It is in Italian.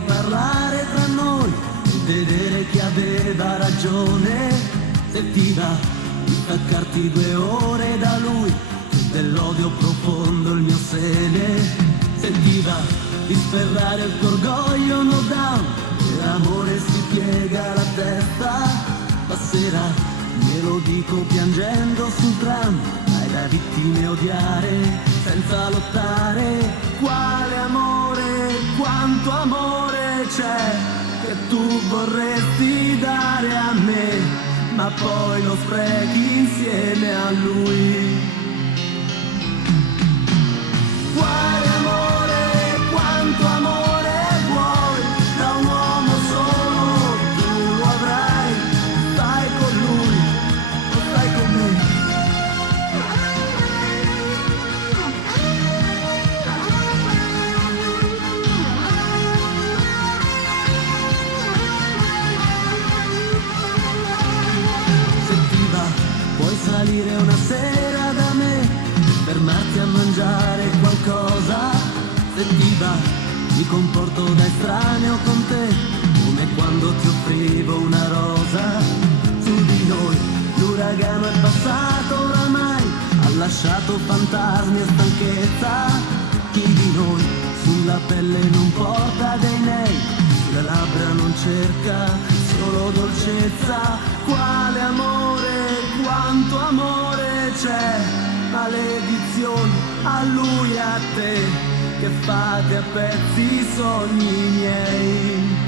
riparlare tra noi e vedere chi aveva ragione. Sentiva di staccarti 2 ore da lui, dell'odio profondo il mio seme. Sentiva di sferrare il tuo orgoglio no down, e l'amore si piega la testa. Stasera glielo dico piangendo sul tram, hai da vittime odiare senza lottare. Quale amore, quanto amore c'è che tu vorresti dare a me, ma poi lo sprechi insieme a lui. Quale amore, quanto amore vuoi da un uomo solo, tu lo avrai, stai con lui o stai con me. Sentiva, puoi salire una sera da me, fermarti a mangiare qualcosa. Sentiva, mi comporto da estraneo con te, come quando ti offrivo una rosa. Su di noi l'uragano è passato oramai, ha lasciato fantasmi e stanchezza. Chi di noi sulla pelle non porta dei nei, sulle labbra non cerca solo dolcezza. Quale amore, quanto amore c'è, maledizioni a lui e a te, che fate a pezzi i sogni miei.